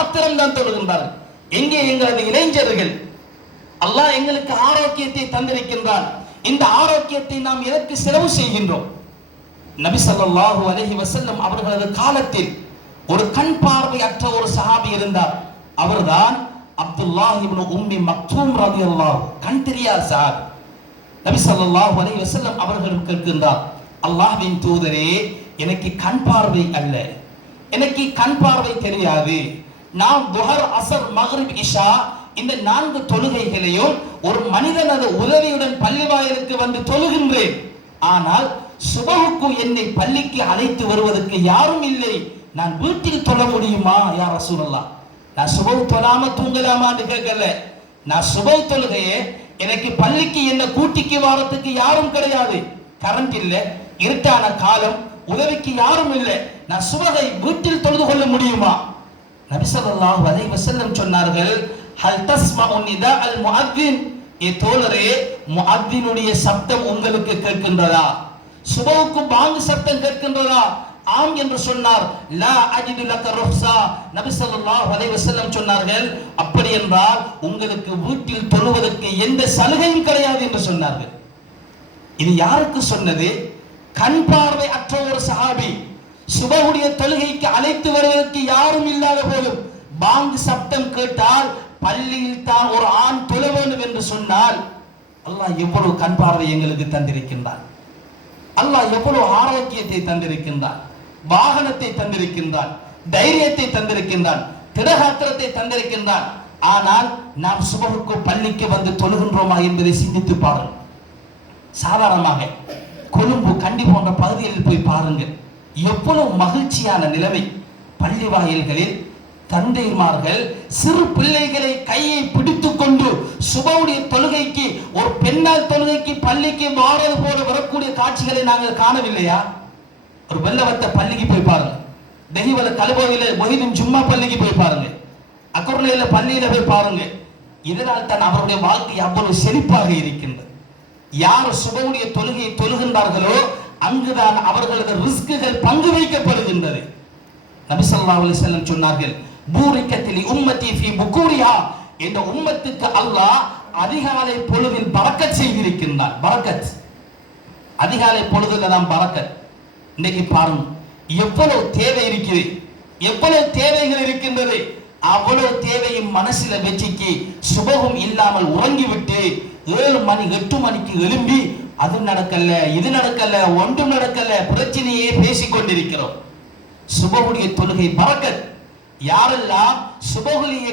மாத்திரம்தான் தொழுகின்றார்கள். எங்கே எங்களது இளைஞர்கள் அல்லாஹ் எங்களுக்கு ஆரோக்கியத்தை தந்திருக்கின்றார். இந்த ஆரோக்கியத்தை நாம் எதற்கு செலவு செய்கின்றோம்? நபி ஸல்லல்லாஹு அலஹி வசல்லம் அவர்களது காலத்தில் ஒரு கண் பார்வை அற்ற ஒரு சஹாபி இருந்தார். அவர்தான் அப்துல்லாஹ் இப்னு உம்மி மக்தூம் ரலியல்லாஹு கண் தெரியாத சஹாபி. நபி ஸல்லல்லாஹு அலைஹி வஸல்லம் அவர்கள் கேட்கின்றார் அல்லாஹ்வின் தூதரே எனக்கு கண் பார்வை அல்ல. எனக்கு கண் பார்வை தெரியாது. நான் துஹர் அசர் மகரிப் இஷா இந்த நான்கு தொழுகைகளையும் ஒரு மனிதனது உதவியுடன் பள்ளி வாயிலுக்கு வந்து தொழுகின்றேன். ஆனால் சுபகுக்கு என்னை பள்ளிக்கு அழைத்து வருவதற்கு யாரும் இல்லை. நான் வீட்டில் தொழ முடியுமா? யார் ரசூலல்லா நான் சுபவு தொழாம தூங்கலாமான்னு கேட்கல. நான் சுபவு தொழுகையே எனக்கு பள்ளிக்கு என்ன கூட்டிக்கு வாரத்துக்கு யாரும் கிடையாது. கரண்ட் இல்லை இருட்டான காலம் உதவிக்கு யாரும் இல்லை. நான் சுபகை வீட்டில் தொழுது கொள்ள முடியுமா? நபி ஸல்லல்லாஹு அலைஹி சொன்னார்கள் ஹல் தஸ்மா உன்னிதா அல் முஅத்தின் ஏ தோழரே முஅத்தினுடைய சப்தம் உங்களுக்கு கேட்கின்றதா? சுபவுக்கு பாங்கு சப்தம் கேட்கின்றதா? ஆம் என்று சொன்னார். லா அஜிது லக்க ருஹ்ஸா. நபி ஸல்லல்லாஹு அலைஹி வஸல்லம் சொன்னார்கள் அப்படி என்றால் உங்களுக்கு வீட்டில் தொழுவதற்கு எந்த சலுகையும் கிடையாது என்று சொன்னார்கள். இது யாருக்கு சொன்னது? கண் பார்வை அற்ற ஒரு சஹாபி. சுபகுடைய தொழுகைக்கு அழைத்து வருவதற்கு யாரும் இல்லாத போதும் பாங்கு சப்தம் கேட்டால் பள்ளியில் தான் ஒரு ஆண் தொழ வேண்டும் என்று சொன்னால் அல்லாஹ் எவ்வளவு கண் பார்வை எங்களுக்கு தந்திருக்கின்றான். அல்லாஹ் எவ்வளவு ஆரோக்கியத்தை தந்திருக்கின்றான். வாகனத்தை தந்திருக்கின்றான். தைரியத்தை தந்திருக்கின்றான். திடகாத்திரத்தை தந்திருக்கின்றான். ஆனால் நாம் சுபகுக்கு பள்ளிக்கு வந்து தொழுகின்றோமா என்பதை சிந்தித்து பாருங்கள். சாதாரணமாக கொழும்பு கண்டி போன்ற பகுதிகளில் போய் பாருங்கள். எவ்வளவு மகிழ்ச்சியான நிலைமை. பள்ளி வாயில்களில் தந்தைமார்கள் சிறு பிள்ளைகளை கையை பிடித்துக் கொண்டு சுபவுடைய தொழுகைக்கு ஒரு பெண்ணால் தொழுகைக்கு பள்ளிக்கு மாறது போல வரக்கூடிய காட்சிகளை நாங்கள் காணவில்லையா? ஒரு வெள்ளவத்த பள்ளிக்கு போய் பாருங்க. தெஹிவல கலுபோவில மொஹிதும் சும்மா பள்ளிக்கு போய் பாருங்க. அக்குர்லையில பள்ளியில போய் பாருங்க. இதனால் தான் அவருடைய வாழ்க்கை அவ்வளவு செழிப்பாக இருக்கின்றது. யார் சுபவுடைய தொழுகையை தொழுகின்றார்களோ அங்குதான் அவர்களது ரிஸ்குகள் பங்கு வைக்கப்படுகின்றது. நபி ஸல்லல்லாஹு அலைஹி சொன்னார்கள் பூரிக்கத்தில் உம்மத்தி ஃபி புக்கூரியா இந்த உம்மத்துக்கு அல்லாஹ் அதிகாலை பொழுதில் பறக்கச் செய்திருக்கின்றான். பறக்கத் அதிகாலை பொழுதுல தான் பரக்கத் இன்னைக்கு பாருங்க எவ்வளவு தேவை இருக்குது. எவ்வளவு தேவைகள் இருக்கின்றது. அவ்வளவு தேவையும் மனசுல வச்சுக்கு சுபகம் இல்லாமல் உறங்கிவிட்டு ஏழு மணி எட்டு மணிக்கு எழும்பி அது நடக்கல இது நடக்கல ஒன்றும் நடக்கல பிரச்சனையே பேசிக்கொண்டிருக்கிறோம். சுபகுடைய தொழுகை பறக்கத். யாரெல்லாம் சுபகுலியை